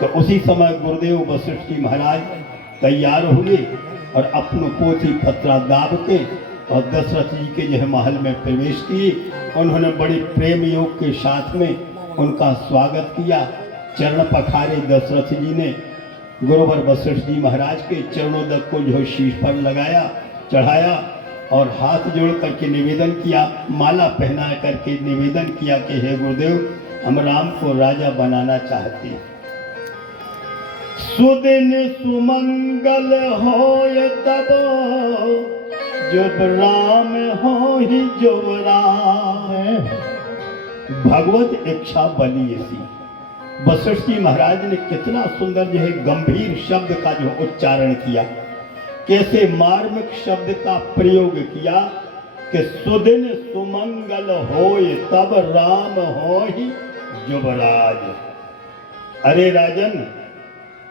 तो उसी समय गुरुदेव वशिष्ठ जी महाराज तैयार हुए और अपनों पोथी पत्रा दाब के और दशरथ जी के जो है महल में प्रवेश किए। उन्होंने बड़े प्रेम योग के साथ में उनका स्वागत किया। चरण पखारे दशरथ जी ने गुरुवर वशिष्ठ जी महाराज के चरणोदक को जो शीश पर लगाया, चढ़ाया और हाथ जोड़ करके निवेदन किया, माला पहना करके निवेदन किया कि हे गुरुदेव, हम राम को राजा बनाना चाहते हैं। सुदिन सुमंगल होय तब, जब राम हो ही युवराज। भगवत इच्छा बली ऐसी। वशिष्ठ जी महाराज ने कितना सुंदर जो है गंभीर शब्द का जो उच्चारण किया, कैसे मार्मिक शब्द का प्रयोग किया कि सुदिन सुमंगल होय तब राम हो ही युवराज। अरे राजन,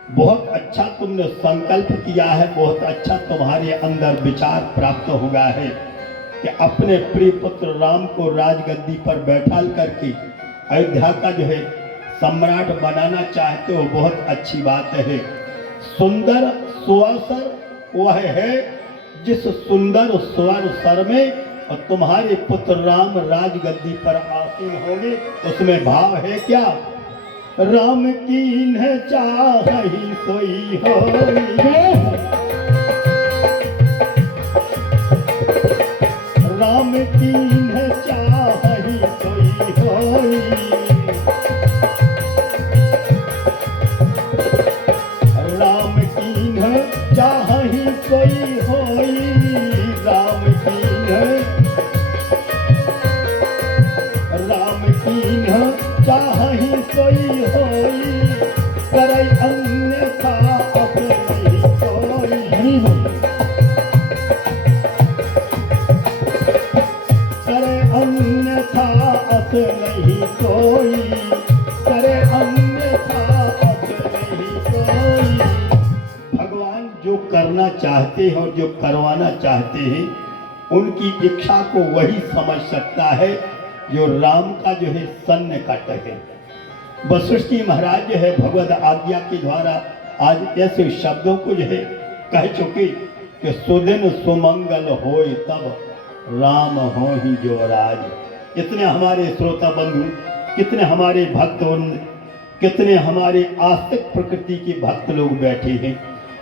बहुत अच्छा तुमने संकल्प किया है, बहुत अच्छा तुम्हारे अंदर विचार प्राप्त हुआ है कि अपने प्रिय पुत्र राम को राजगद्दी पर बैठाल करके अयोध्या का जो है सम्राट बनाना चाहते हो, बहुत अच्छी बात है। सुंदर सुअवसर वह है जिस सुंदर स्वर सर में और तुम्हारे पुत्र राम राजगद्दी पर आसीन होंगे। उसमें भाव है क्या? राम कीन चाही सोई होई, राम कीन चाही सोई होई, राम कीन चाही सोई होई, राम कीन चाही सोई होई, करई अन्यथा अब नहीं कोई, करे अन्यथा अब नहीं कोई, करे अन्यथा अब नहीं कोई। भगवान जो करना चाहते हैं और जो करवाना चाहते हैं, उनकी इच्छा को वही समझ सकता है जो राम का जो है सन्य कट है। वशिष्ठ जी महाराज जो है भगवत आज्ञा के द्वारा आज ऐसे शब्दों को जो है कह चुके कि सुदिन सुमंगल होय तब राम हो ही युवराज। इतने हमारे श्रोता बंधु, कितने हमारे भक्त, कितने हमारे आस्तिक प्रकृति के भक्त लोग बैठे हैं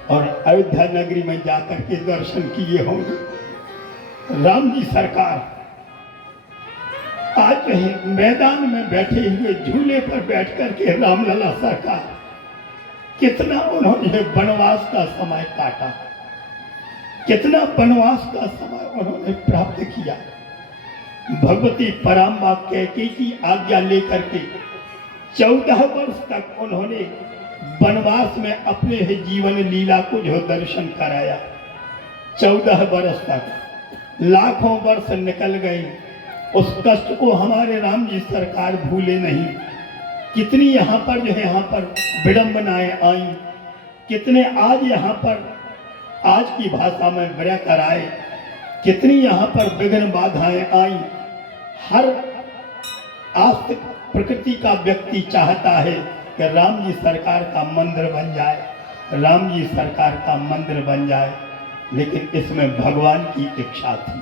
और अयोध्या नगरी में जाकर के दर्शन किए होंगे। राम जी सरकार आज जो है मैदान में बैठे हुए झूले पर बैठ करके रामलला सरकार कितना उन्होंने वनवास का समय काटा, कितना वनवास का समय उन्होंने प्राप्त किया। भगवती पराम्बा कैकेयी की आज्ञा लेकर के 14 वर्ष तक उन्होंने वनवास में अपने ही जीवन लीला को जो दर्शन कराया। 14 वर्ष तक लाखों वर्ष निकल गए, उस कष्ट को हमारे राम जी सरकार भूले नहीं। कितनी यहाँ पर जो है यहाँ पर विडंबनाएं आई, कितने आज यहाँ पर आज की भाषा में विरह आए, कितनी यहाँ पर विघ्न बाधाएं आई। हर आस्तिक प्रकृति का व्यक्ति चाहता है कि राम जी सरकार का मंदिर बन जाए, राम जी सरकार का मंदिर बन जाए, लेकिन इसमें भगवान की इच्छा थी।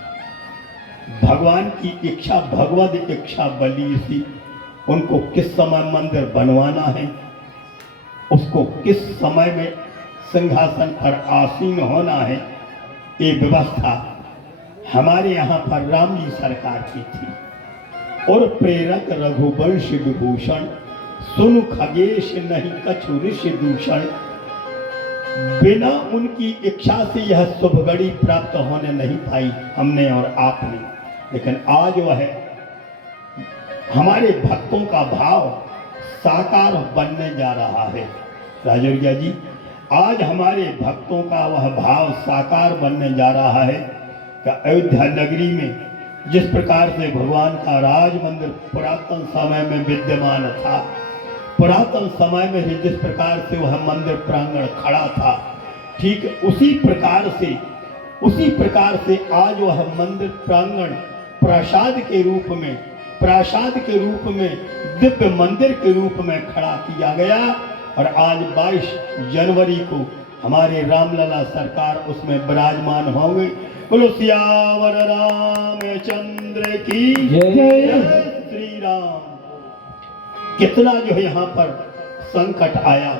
भगवान की इच्छा, भगवत इच्छा बली थी। उनको किस समय मंदिर बनवाना है, उसको किस समय में सिंहासन पर आसीन होना है, ये व्यवस्था हमारे यहाँ पर राम जी सरकार की थी। और प्रेरक रघुवंश विभूषण, सुन खगेश नहीं कछु ऋषि दूषण। बिना उनकी इच्छा से यह शुभ घड़ी प्राप्त होने नहीं पाई हमने और आपने, लेकिन आज वह हमारे भक्तों का भाव साकार बनने जा रहा है। राजौरिया जी, आज हमारे भक्तों का वह भाव साकार बनने जा रहा है कि अयोध्या नगरी में जिस प्रकार से भगवान का राज मंदिर पुरातन समय में विद्यमान था, पुरातन समय में ही जिस प्रकार से वह मंदिर प्रांगण खड़ा था, ठीक उसी प्रकार से आज वह मंदिर प्रांगण प्रासाद के रूप में दिव्य मंदिर के रूप में खड़ा किया गया और आज 22 जनवरी को हमारे रामलला सरकार उसमें विराजमान होंगे। बोलो सियावर रामचंद्र की जय। श्री राम। कितना जो है यहाँ पर संकट आया,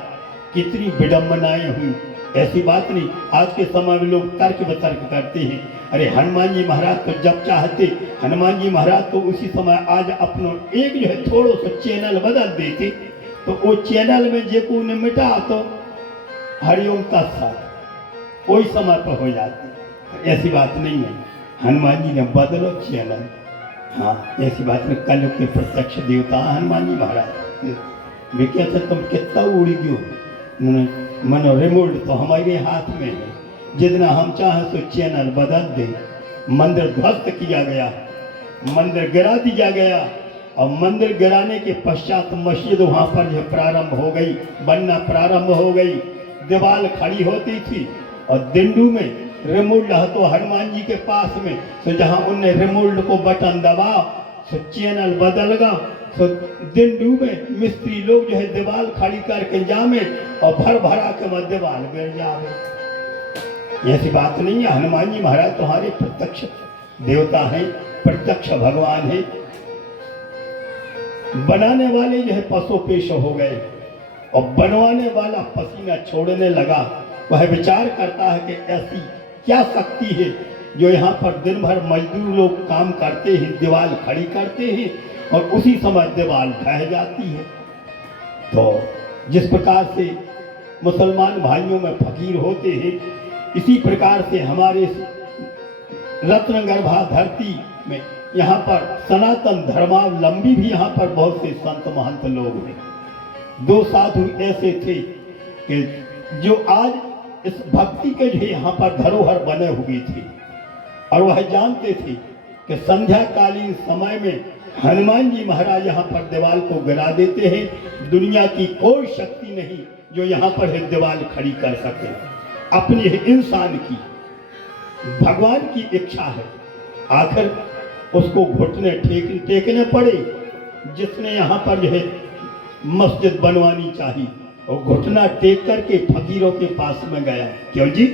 कितनी विडंबनाएं हुई, ऐसी बात नहीं। आज के समय में लोग तर्क वितर्क करते हैं, अरे हनुमान जी महाराज तो जब चाहते हनुमान जी महाराज तो उसी समय आज अपनो एक जो है थोड़ो सा चैनल बदल देते तो वो चैनल में जे को ने मिटा तो हरिओम तत्सत कोई समय पर हो जाती। ऐसी बात नहीं है, हनुमान जी ने बदलो चैनल। हाँ, ऐसी बात नहीं। कल के प्रत्यक्ष देवता हनुमान जी महाराज वे कहते तुम कितना उड़ी गयो, मनो रिमोट तो हमारे हाथ में है, जितना हम चाहें तो चैनल बदल दे। मंदिर ध्वस्त किया गया, मंदिर गिरा दिया गया और मंदिर गिराने के पश्चात मस्जिद वहाँ पर जो प्रारंभ हो गई, बनना प्रारंभ हो गई। दीवार खड़ी होती थी और दिंडू में रिमोट तो हनुमान जी के पास में, तो जहाँ उनने रिमोट को बटन दबाओ तो चैनल बदल गया। तो दिंडू में मिस्त्री लोग जो है दीवार खड़ी करके जामे और भर भरा के मध्य दीवार गिर जावे। ऐसी बात नहीं है। हनुमान जी महाराज तुम्हारे प्रत्यक्ष देवता हैं, प्रत्यक्ष भगवान हैं। बनाने वाले जो है पशु पेश हो गए और बनवाने वाला पसीना छोड़ने लगा। वह विचार करता है कि ऐसी क्या शक्ति है जो यहाँ पर दिन भर मजदूर लोग काम करते हैं, दीवार खड़ी करते हैं और उसी समय दीवार ढह जाती है। तो जिस प्रकार से मुसलमान भाइयों में फकीर होते हैं, इसी प्रकार से हमारे रत्नगर्भा धरती में यहाँ पर सनातन धर्मावलंबी भी यहाँ पर बहुत से संत महंत लोग हैं। दो साधु ऐसे थे कि जो आज इस भक्ति के जो यहाँ पर धरोहर बने हुए थे और वह जानते थे कि संध्याकालीन समय में हनुमान जी महाराज यहाँ पर दीवार को गिरा देते हैं। दुनिया की कोई शक्ति नहीं जो यहाँ पर दीवार खड़ी कर सके। अपनी इंसान की भगवान की इच्छा है, आखिर उसको घुटने टेकने पड़े। जिसने यहाँ पर जो है मस्जिद बनवानी चाहिए और घुटना टेक करके फकीरों के पास में गया। क्यों जी?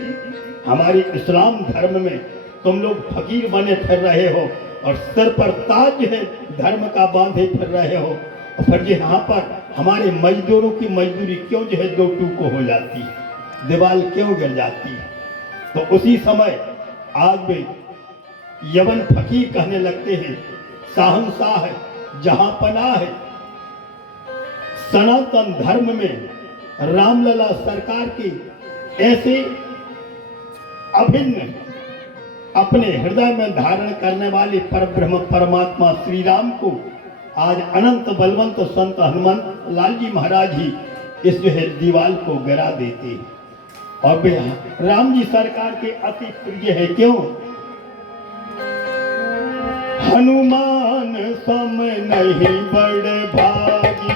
हमारे इस्लाम धर्म में तुम लोग फकीर बने फिर रहे हो और सिर पर ताज है धर्म का बांधे फिर रहे हो, और फिर यहाँ पर हमारे मजदूरों की मजदूरी क्यों जो है दो टूको हो जाती है, दीवार क्यों गिर जाती है? तो उसी समय आज भी यवन फकीर कहने लगते हैं, शाहंशाह है, जहां पनाह है। सनातन धर्म में रामलला सरकार की ऐसे अभिन्न अपने हृदय में धारण करने वाले परब्रह्म परमात्मा श्री राम को आज अनंत बलवंत संत हनुमान लाल जी महाराज ही इस जो है दीवार को गिरा देते हैं। और वे राम जी सरकार के अति प्रिय है। क्यों? हनुमान सम नहीं बड़े भागी,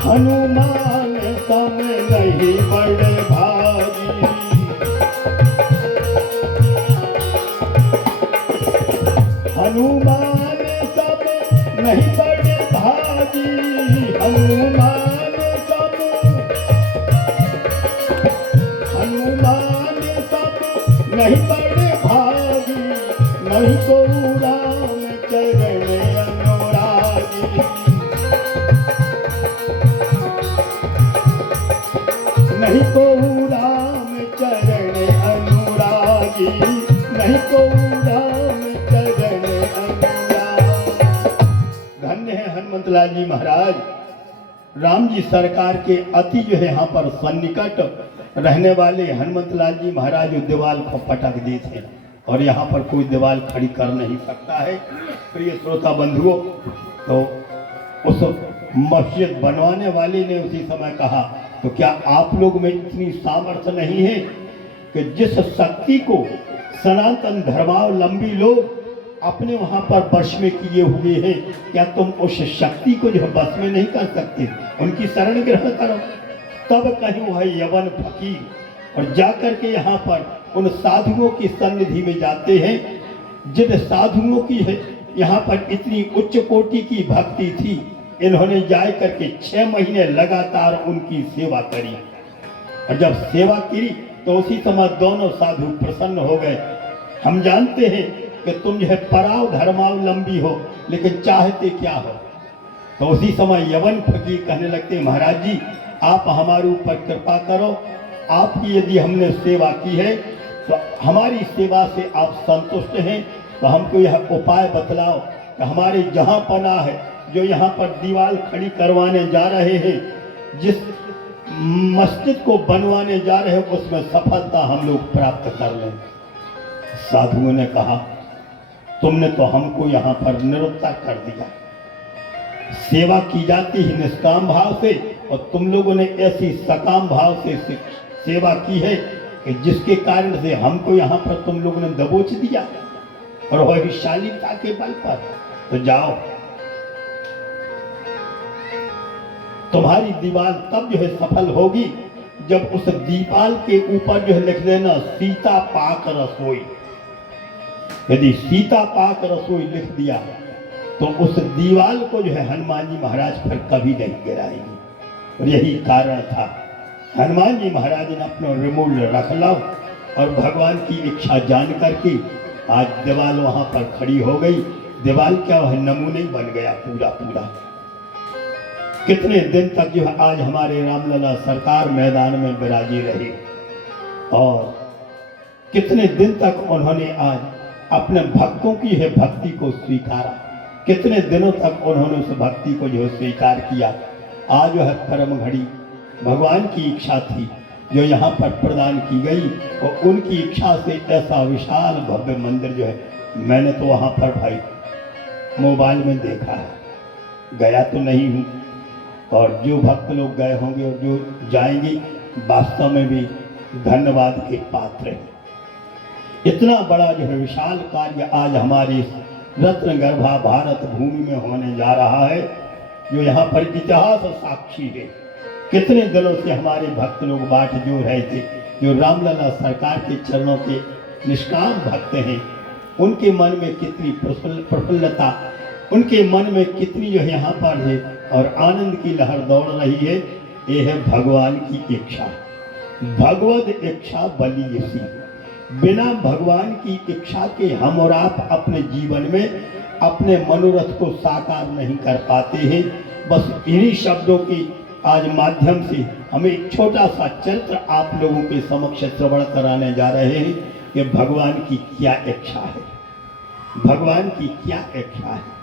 हनुमान सम नहीं बड़े भागी, हनुमान सम नहीं बड़े भागी, हनुमान सम, हनुमान सम नहीं बड़े भागी, नहीं तो राम चरण अनुरागी, नहीं तो राम चरण अनुरागी, नहीं तो राम चरण अनुरागी। धन्य है हनुमत लाल जी महाराज, राम जी सरकार के अति जो है यहाँ पर सन्निकट रहने वाले हनुमत लाल जी महाराज दीवार को पटक देते और यहाँ पर कोई दीवार खड़ी कर नहीं सकता है। प्रिय श्रोता बंधुओं, तो उस मस्जिद बनवाने वाले ने उसी समय कहा, तो क्या आप लोग में इतनी सामर्थ्य नहीं है कि जिस शक्ति को सनातन धर्मावलंबी लोग अपने वहां पर वश में किए हुए हैं, क्या तुम उस शक्ति को जो वश में नहीं कर सकते? उनकी शरण ग्रहण करो। तब कहीं वह यवन फकीर और जाकर के यहाँ पर उन साधुओं की सन्निधि में जाते हैं, जिन साधुओं की है यहाँ पर इतनी उच्च कोटि की भक्ति थी, इन्होंने जाए करके 6 महीने लगातार उनकी सेवा करी। और जब सेवा की तो उसी समय दोनों साधु प्रसन्न हो गए। हम जानते हैं कि तुम जो है पराव धर्मावलंबी हो, लेकिन चाहते क्या हो। तो उसी समय यवन फकीर कहने लगते, महाराज जी आप हमारे ऊपर कृपा करो, आपकी यदि हमने सेवा की है तो हमारी सेवा से आप संतुष्ट हैं, तो हमको यह उपाय बतलाओ कि हमारे जहाँ पनाह है, जो यहाँ पर दीवार खड़ी करवाने जा रहे हैं, जिस मस्जिद को बनवाने जा रहे हैं, उसमें सफलता हम लोग प्राप्त कर लें। साधुओं ने कहा, तुमने तो हमको यहाँ पर निरुत्तर कर दिया। सेवा की जाती है निष्काम भाव से, और तुम लोगों ने ऐसी सकाम भाव से सेवा की है कि जिसके कारण से हमको यहाँ पर तुम लोगों ने दबोच दिया, और वही शालीनता के बल पर। तो जाओ, तुम्हारी दीवार तब जो है सफल होगी जब उस दीवार के ऊपर जो है लिख देना सीता पाक रसोई। यदि सीता पाक रसोई लिख दिया तो उस दीवार को जो है हनुमान जी महाराज फिर कभी नहीं गिराएंगे। और यही कारण था, हनुमान जी महाराज ने अपना रिमूल रख लो, और भगवान की इच्छा जान करके आज दीवार वहां पर खड़ी हो गई। दीवार क्या है, नमूने बन गया पूरा पूरा। कितने दिन तक जो है आज हमारे रामलला सरकार मैदान में विराजी रही, और कितने दिन तक उन्होंने आज अपने भक्तों की है भक्ति को स्वीकारा, कितने दिनों तक उन्होंने उस भक्ति को जो स्वीकार किया। आज जो है परम घड़ी भगवान की इच्छा थी जो यहाँ पर प्रदान की गई, और उनकी इच्छा से ऐसा विशाल भव्य मंदिर जो है, मैंने तो वहाँ पर भाई मोबाइल में देखा है, गया तो नहीं हूँ, और जो भक्त लोग गए होंगे और जो जाएंगे वास्तव में भी धन्यवाद के पात्र हैं। इतना बड़ा जो है विशाल कार्य आज हमारी रत्न गर्भा भारत भूमि में होने जा रहा है, जो यहाँ पर इतिहास साक्षी है। कितने दिनों से हमारे भक्त लोग बाट जोड़ रहे थे, जो रामलला सरकार के चरणों के निष्काम भक्त हैं, उनके मन में कितनी प्रफुल्लता, उनके मन में कितनी जो है यहाँ पर है और आनंद की लहर दौड़ रही है। ये है भगवान की इच्छा, भगवद इच्छा बलियसी। बिना भगवान की इच्छा के हम और आप अपने जीवन में अपने मनोरथ को साकार नहीं कर पाते हैं। बस इन्हीं शब्दों के आज माध्यम से हमें एक छोटा सा चरित्र आप लोगों के समक्ष श्रवण कराने जा रहे हैं कि भगवान की क्या इच्छा है, भगवान की क्या इच्छा है।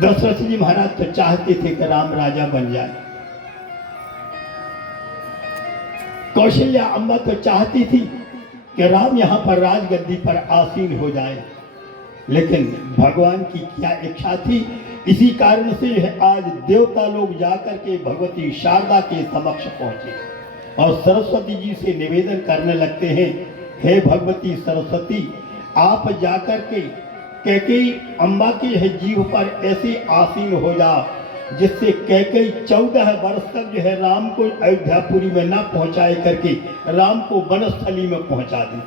दशरथ जी महाराज तो चाहते थे कि राम राजा बन जाए, कौशल्या अम्बा तो चाहती थी कि राम यहाँ पर राजगद्दी पर आसीन हो जाए, लेकिन भगवान की क्या इच्छा थी। इसी कारण से है आज देवता लोग जाकर के भगवती शारदा के समक्ष पहुंचे और सरस्वती जी से निवेदन करने लगते हैं, हे भगवती सरस्वती, आप जाकर के कैकेयी अम्बा के है जीव पर ऐसे आसीन हो जाओ जिससे कैकेयी 14 वर्ष तक जो है राम को अयोध्यापुरी में ना पहुंचाए करके राम को वनस्थली में पहुंचा दे,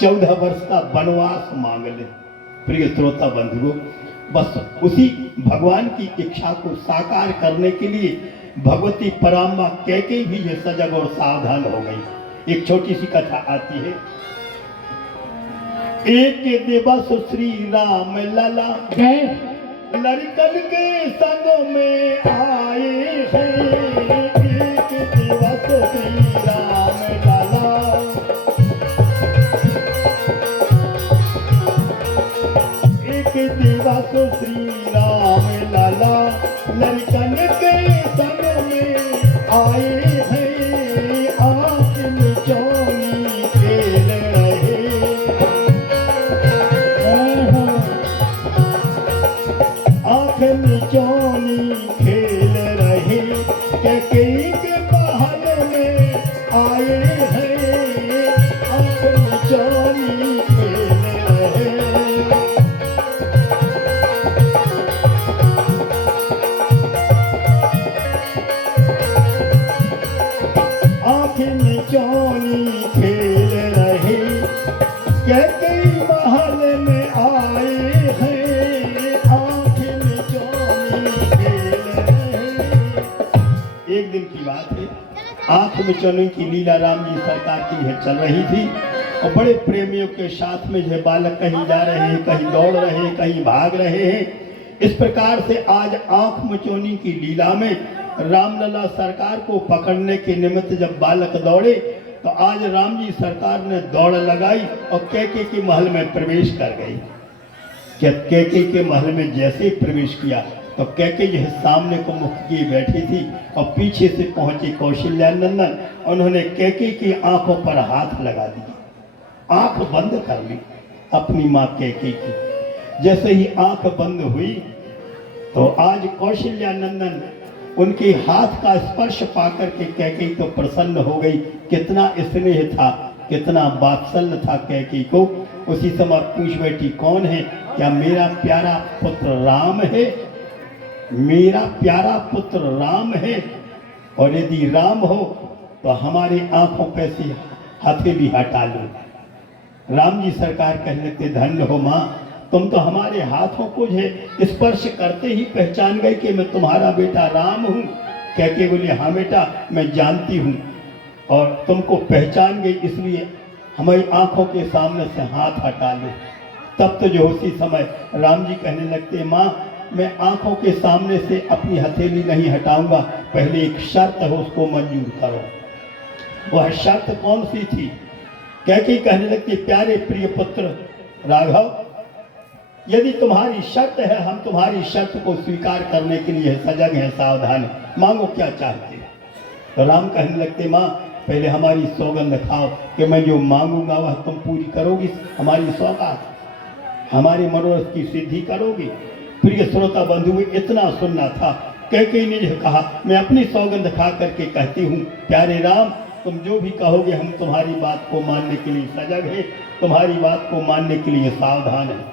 14 वर्ष का वनवास मांग ले। प्रिय श्रोता बंधुओं, बस उसी भगवान की इच्छा को साकार करने के लिए भगवती पराम्बा कैकेयी भी ये सजग और सावधान हो गई। एक छोटी सी कथा आती है। एक दिवस श्री राम लला लड़कन के संग में आए हैं, एक दिवस श्री राम लला, एक दिवस श्री राम लला लड़कन के संग में आए हैं, आंख मिचौनी खेल रहे, आंख मिचौनी खेल रहे, कैकेयी के महल में आए हैं, आंख मिचौनी खेल रहे। आंख मिचौनी की लीला राम जी सरकार की यह चल रही थी और बड़े प्रेमियों के साथ में जो बालक कहीं जा रहे हैं, कहीं दौड़ रहे हैं, कहीं भाग रहे हैं। इस प्रकार से आज आंख मिचौनी की लीला में रामलला सरकार को पकड़ने के निमित्त जब बालक दौड़े तो आज राम जी सरकार ने दौड़ लगाई और कैके के महल में प्रवेश कर गई। कैके के महल में जैसे ही प्रवेश किया तो कैके जो है सामने को मुख किए बैठी थी और पीछे से पहुंचे कौशल्यानंदन। उन्होंने कैके की आंखों पर हाथ लगा दिया, आंख बंद कर ली अपनी माँ कैके की। जैसे ही आंख बंद हुई तो आज कौशल्यानंदन उनके हाथ का स्पर्श पाकर के कैके तो प्रसन्न हो गई। कितना स्नेह था, कितना वात्सल्य था कैके को। उसी समय पूछ बैठी, कौन है? क्या मेरा प्यारा पुत्र राम है? मेरा प्यारा पुत्र राम है, और यदि राम हो तो हमारी आंखों पे से हथेली हटा लो। राम जी सरकार कहने लगते, धन्य हो माँ, तुम तो हमारे हाथों को जो स्पर्श करते ही पहचान गए कि मैं तुम्हारा बेटा राम हूँ। कैके बोले, हाँ बेटा मैं जानती हूँ और तुमको पहचान गई, इसलिए हमारी आंखों के सामने से हाथ हटा लो। तब तो जो उसी समय राम जी कहने लगते, माँ मैं आंखों के सामने से अपनी हथेली नहीं हटाऊंगा, पहले एक शर्त है उसको मंजूर करो। वह शर्त कौन सी थी? कैके कहने लगती, प्यारे प्रिय पुत्र राघव, यदि तुम्हारी शर्त है, हम तुम्हारी शर्त को स्वीकार करने के लिए सजग हैं, सावधान हैं, मांगो क्या चाहते हो। तो राम कहने लगते, माँ पहले हमारी सौगंध खाओ कि मैं जो मांगूंगा वह तुम पूरी करोगी, हमारी सौगात, हमारे मनोरथ की सिद्धि करोगी। प्रिय श्रोता बंधु, इतना सुनना था। कैके ने जो कहा, मैं अपनी सौगंध खा करके कहती हूँ प्यारे राम, तुम जो भी कहोगे हम तुम्हारी बात को मानने के लिए सजग हैं, तुम्हारी बात को मानने के लिए सावधान हैं।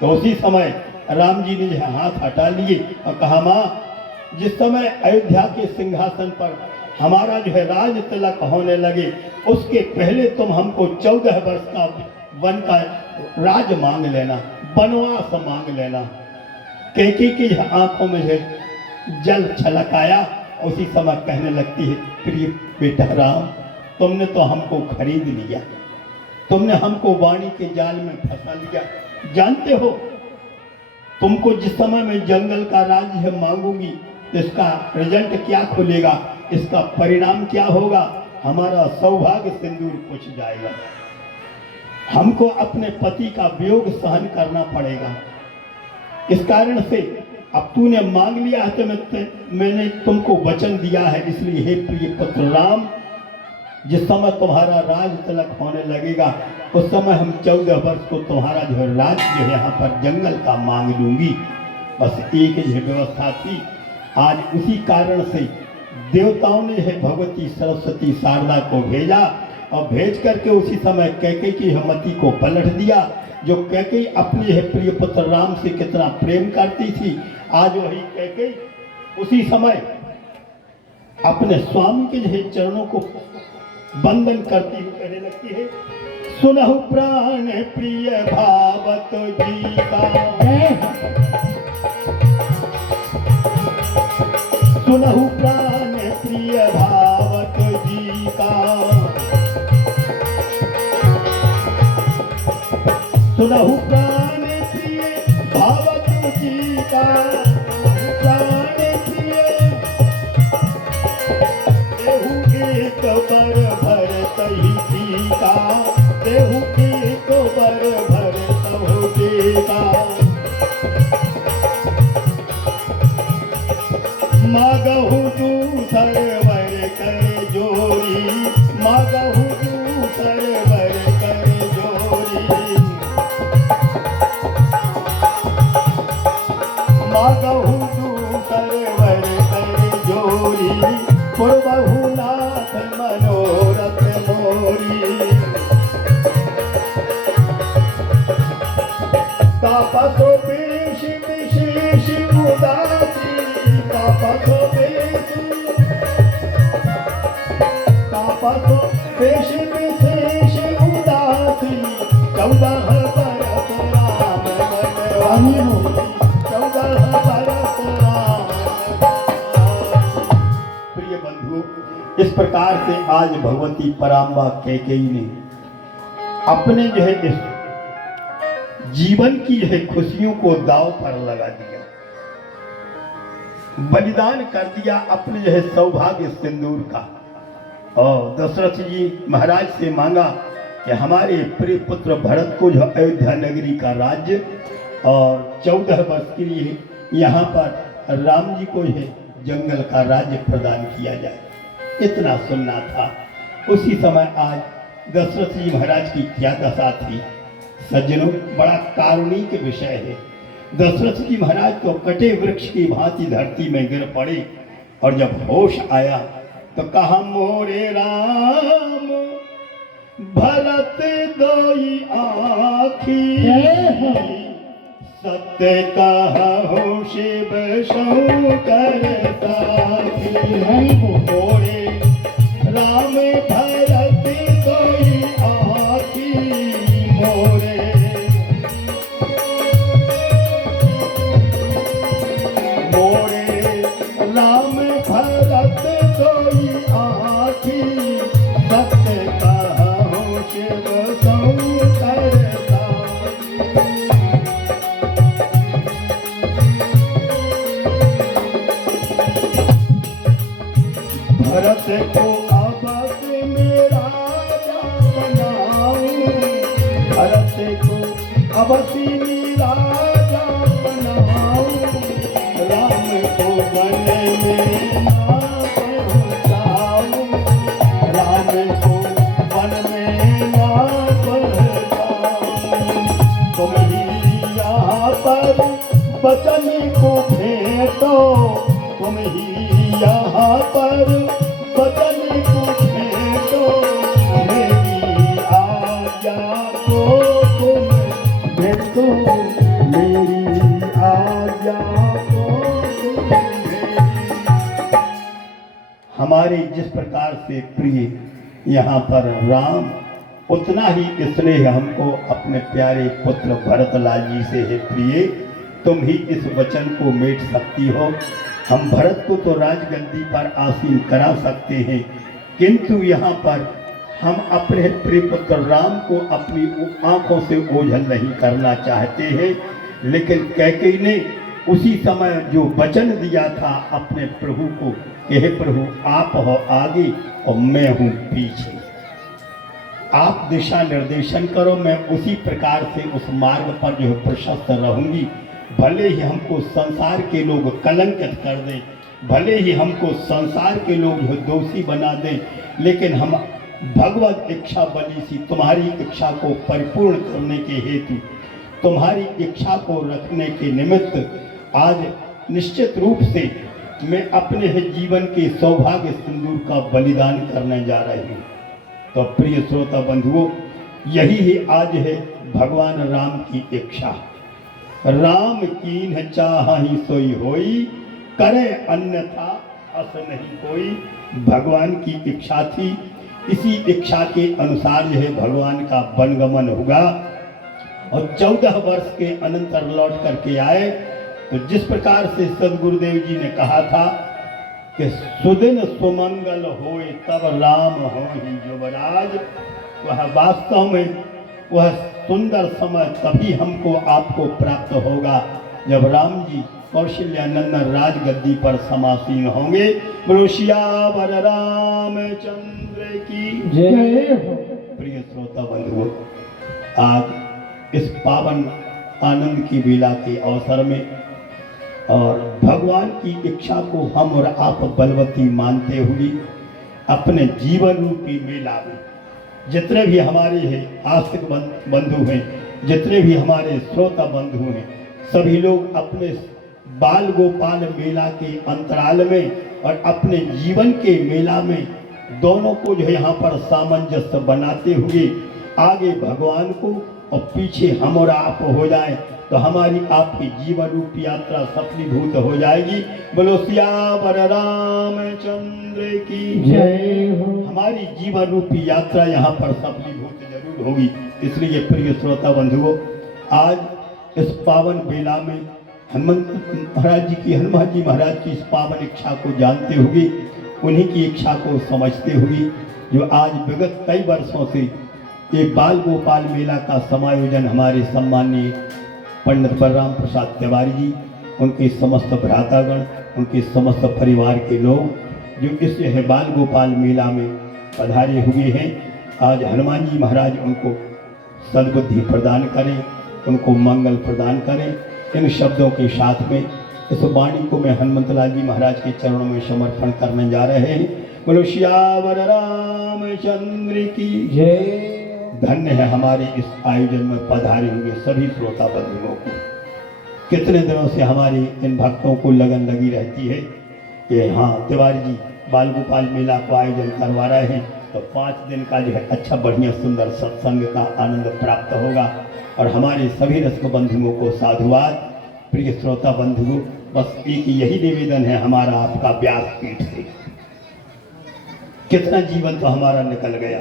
तो उसी समय राम जी ने जो हाथ हटा लिए और कहा, माँ जिस समय अयोध्या के सिंहासन पर हमारा जो है राज तिलक होने लगे, उसके पहले तुम हमको 14 वर्ष का वन का राज मांग लेना, वनवास मांग लेना। कैके की आंखों में जो जल छलक आया। उसी समय कहने लगती है, प्रिय बेटा राम, तुमने तो हमको खरीद लिया, तुमने हमको वाणी के जाल में फंसा लिया। जानते हो तुमको जिस समय मैं जंगल का राज्य मांगूंगी, इसका रिजल्ट क्या खुलेगा, इसका परिणाम क्या होगा? हमारा सौभाग्य सिंदूर पूछ जाएगा, हमको अपने पति का वियोग सहन करना पड़ेगा। इस कारण से अब तूने मांग लिया है तो मैंने तुमको वचन दिया है, इसलिए हे प्रिय पुत्र राम, जिस समय तुम्हारा राज तिलक होने लगेगा उस समय हम 14 वर्ष को तुम्हारा जो है राज जो है यहाँ पर जंगल का मांग लूंगी। बस एक ही व्यवस्था थी। आज उसी कारण से देवताओं ने है भगवती सरस्वती शारदा को भेजा और भेज करके उसी समय कैके की मति को पलट दिया। जो कैके अपने है प्रिय पुत्र राम से कितना प्रेम करती थी, आज वही कैके उसी समय अपने स्वामी के जो चरणों को वंदन करती हुई कहने लगती है, सुनहु प्राण प्रिय भावत जी का, सुनहु प्राण प्रिय भावत जी का, सुनहु प्राण प्रिय भावत जी का, प्राण प्रिय देहु एक बर भर तही टीका, देहु एक बर भर तहु टीका, मागहु दूसर वर कर जोरी, मागहु दूसर वर कर जोरी, मागहु दूसर वर कर जोरी, पूर्वहु नाथ मनोरथ मोरी, तापसो पेश विशेष उदासी, तापसो पेश विशेष उदासी, 14 बरस राम वनवासी, 14 बरस राम। प्रिय बंधु, इस जिस प्रकार से आज भगवती पराम्बा कैकेयी ने अपने इस जीवन की खुशियों को दांव पर लगा दिया, बलिदान कर दिया अपने सौभाग्य सिंदूर का, और दशरथ जी महाराज से मांगा कि हमारे प्रिय पुत्र भरत को अयोध्या नगरी का राज्य और 14 वर्ष के लिए यहाँ पर राम जी को जंगल का राज्य प्रदान किया जाए। इतना सुनना था। उसी समय आज दशरथ जी महाराज की क्या दशा थी सज्जनों, बड़ा कारुणिक विषय है। दशरथ जी महाराज तो कटे वृक्ष की भांति धरती में गिर पड़े, और जब होश आया तो कहा मोरे राम भरत दोई आखी, सत्य कहु शिव शंकर साखी। मोरे राम भरत दोई आखी, मोरे राम भरत दोई आखी, सत्य कहु शिव शंकर साखी। भरत को अवस मेरा बनाऊं, भरत को अवसी मेरा बनाऊं, राम को वन में ना पहुँचाऊं, राम को वन में ना पहुँचाऊं। तुम ही यहाँ पर वचन को भेंटो, तुम ही यहाँ पर वचन को भेंटो, मेरी आज्ञा को तुम भेंटो, मेरी आज्ञा को तुम भेंटो। हमारे जिस प्रकार से प्रिय यहाँ पर राम, उतना ही स्नेह हमको अपने प्यारे पुत्र भरतलाल जी से है प्रिय। तुम ही इस वचन को मेट सकती हो। हम भरत को तो राजगद्दी पर आसीन करा सकते हैं, किंतु यहाँ पर हम अपने प्रिय पुत्र राम को अपनी आंखों से ओझल नहीं करना चाहते हैं। लेकिन कैकेयी ने उसी समय जो वचन दिया था अपने प्रभु को, हे प्रभु आप हो आगे और मैं हूँ पीछे, आप दिशा निर्देशन करो, मैं उसी प्रकार से उस मार्ग पर प्रशस्त रहूंगी। भले ही हमको संसार के लोग कलंकित कर दें, भले ही हमको संसार के लोग दोषी बना दें, लेकिन हम भगवत इच्छा बनी सी तुम्हारी इच्छा को परिपूर्ण करने के हेतु, तुम्हारी इच्छा को रखने के निमित्त आज निश्चित रूप से मैं अपने जीवन के सौभाग्य सिंदूर का बलिदान करने जा रही हूँ। तो प्रिय श्रोता बंधुओं, यही ही आज है भगवान राम की इच्छा। राम कीन्ह चाहि सोई होई, करे अन्यथा अस नहीं कोई। भगवान की इच्छा थी, इसी इच्छा के अनुसार भगवान का वनगमन होगा और 14 वर्ष के अनंतर लौट करके आए। तो जिस प्रकार से सदगुरुदेव जी ने कहा था कि सुदिन सुमंगल होए तब राम होहि युवराज, वह वास्तव में वह सुंदर समय तभी हमको आपको प्राप्त होगा जब राम जी कौशल्यानंदन राजगद्दी पर समासीन होंगे। बोलो सियावर रामचंद्र की जय हो। प्रिय श्रोता बंधुओं, आज इस पावन आनंद की बेला के अवसर में और भगवान की इच्छा को हम और आप बलवती मानते हुए अपने जीवन रूपी मेला में जितने भी हमारे आस्तिक बंधु हैं, जितने भी हमारे श्रोता बंधु हैं, सभी लोग अपने बाल गोपाल मेला के अंतराल में और अपने जीवन के मेला में दोनों को यहाँ पर सामंजस्य बनाते हुए आगे भगवान को और पीछे हम और आप हो जाए तो हमारी आपकी जीवन रूपी यात्रा सफलीभूत हो जाएगी। बोलो सियावर रामचंद्र की जय हो। हमारी जीवन रूपी यात्रा यहाँ पर सफलीभूत जरूर होगी। इसलिए प्रिय श्रोता बंधुओं, आज इस पावन बेला में हनुमान जी महाराज की इस पावन इच्छा को जानते हुए उन्हीं की इच्छा को समझते हुए जो आज विगत कई वर्षों से ये बाल गोपाल मेला का समायोजन हमारे सम्माननीय पंडित बलराम प्रसाद तिवारी जी, उनके समस्त भ्रातागण, उनके समस्त परिवार के लोग जो इस बाल गोपाल मेला में पधारे हुए हैं, आज हनुमान जी महाराज उनको सद्बुद्धि प्रदान करें, उनको मंगल प्रदान करें। इन शब्दों के साथ में इस वाणी को मैं हनुमंतलाल जी महाराज के चरणों में समर्पण करने जा रहे हैं। बोलो श्यावर रामचंद्र की जय। धन्य है हमारे इस आयोजन में पधारे हुए सभी श्रोता बंधुओं को। कितने दिनों से हमारी इन भक्तों को लगन लगी रहती है कि हाँ तिवारी जी बाल गोपाल मेला को आयोजन करवा रहे हैं, तो 5 दिन का जो है अच्छा बढ़िया सुंदर सत्संग का आनंद प्राप्त होगा। और हमारे सभी रसिक बंधुओं को साधुवाद। प्रिय श्रोता बंधुओं, बस एक यही निवेदन है हमारा आपका व्यासपीठ से। कितना जीवन तो हमारा निकल गया,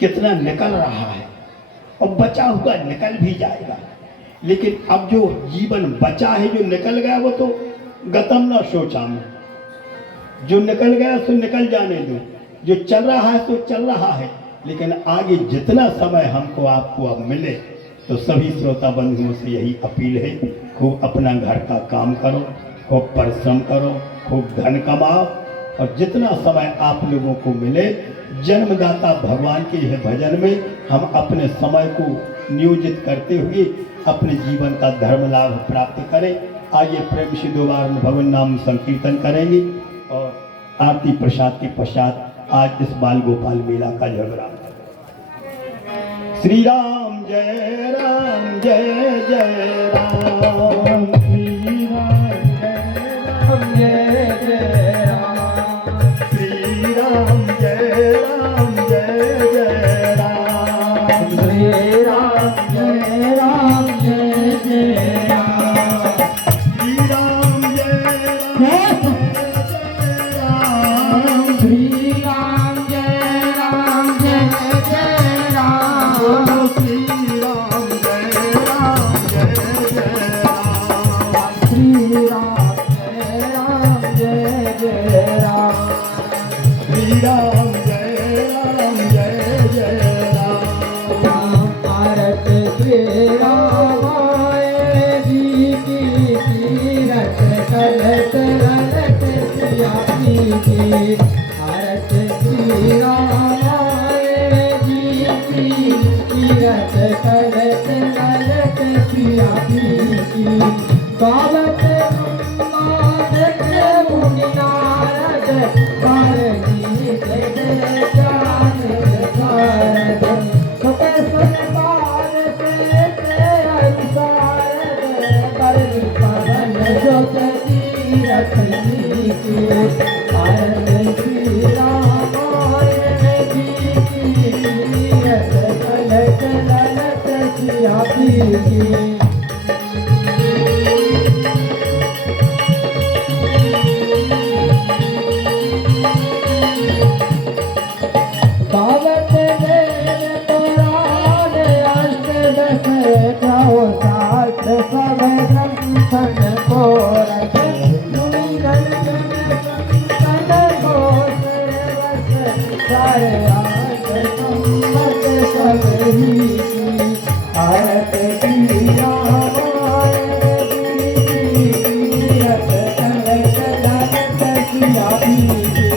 कितना निकल रहा है और बचा हुआ निकल भी जाएगा, लेकिन अब जो जीवन बचा है, जो निकल गया वो तो गतम न सोचा में। जो निकल गया सो निकल जाने दो, जो चल रहा है तो चल रहा है, लेकिन आगे जितना समय हमको आपको अब मिले तो सभी श्रोता बंधुओं से यही अपील है, खूब अपना घर का काम करो, खूब परिश्रम करो, खूब धन कमाओ, और जितना समय आप लोगों को मिले जन्मदाता भगवान के यह भजन में हम अपने समय को नियोजित करते हुए अपने जीवन का धर्म लाभ प्राप्त करें। आइए प्रेम से 2 बार भगवान नाम संकीर्तन करेंगे और आरती प्रसाद के पश्चात आज इस बाल गोपाल मेला का झगड़ा। श्री राम जय राम जय जय राम, श्री राम जय राम, श्री राम जय राम जय जय राम, श्री राम जय राम जय जय राम, श्री राम जय राम, श्री राम जय राम जय जय राम, श्री राम जय राम जय जय राम, श्री राम जय राम जय जय राम, श्री राम जय राम जय जय राम। भारत श्री राम आए जी की तीरथ कलट ललट सियापी की, भारत श्री राम आए जी की तीरथ कलट ललट सियापी की, गावत नारद मुनि नारद भारती जय जान भारत, सुख संसार से अनुसार बरन पवन जो तीरथ की, भारत श्री राम आए जी की तीरथ कलट ललट सियापी की। गावत वेद पुराण अष्टदश गाओ साथ सब ग्रंथन को रख, मुनिगण संतन को सर्वस सारे आठ सम्मत सब ही की, भारत श्री राम आए जी की तीरथ कलट ललट सियापी की।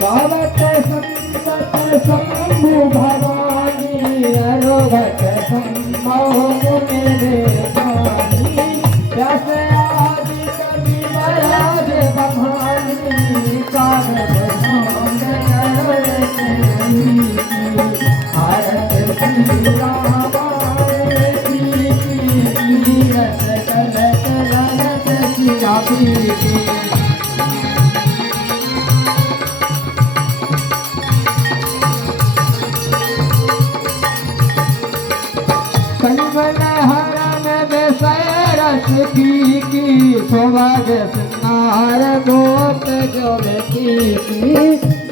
गावत संतत शंभु भवानी अरोगत संभव मुनि देवानी, व्यास आदि कवि वराज बखानी, कारक भांग नरक नहीं की, भारत श्री राम आए जी की तीरथ कलट ललट सियापी की। कंगन हरण बेसरस की सुभग सिंगार गोप जो की,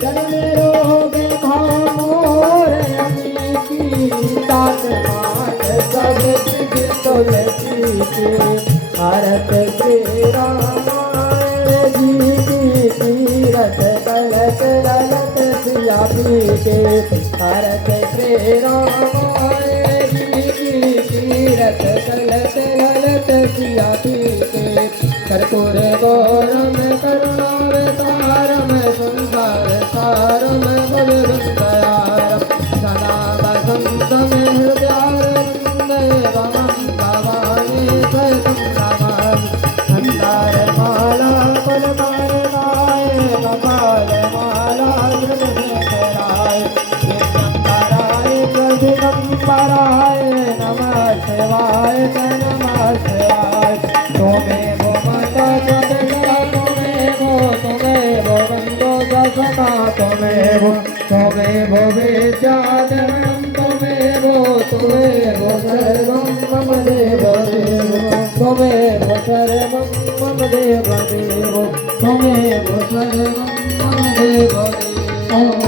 जन्म रोग भामोर की, भरत श्री रामायण जी की तीरथ कलत ललत सिया पीके भरत श्री रामायण जी की तीरथ कलत ललत सिया पीके कर्पूर गौरम करुणावतारम संसार सारम भवदयारम सदा वसंतम हृदयारविंदे भवानी सयसुंदरम मंदार माला फलमालाय कपाल माला धृतशेखराय दिगंबराय प्रदिगंबराय नमः शिवाय नमः शिवाय त्वमेव माता जगदा त्वमेव बंधो सदा त्वमेव विद्याधरणं त्वमेव सर्वं मम देवदेव त्वमेव सर्वं मम देवदेव त्वमेव सर्वं मम देवदेव।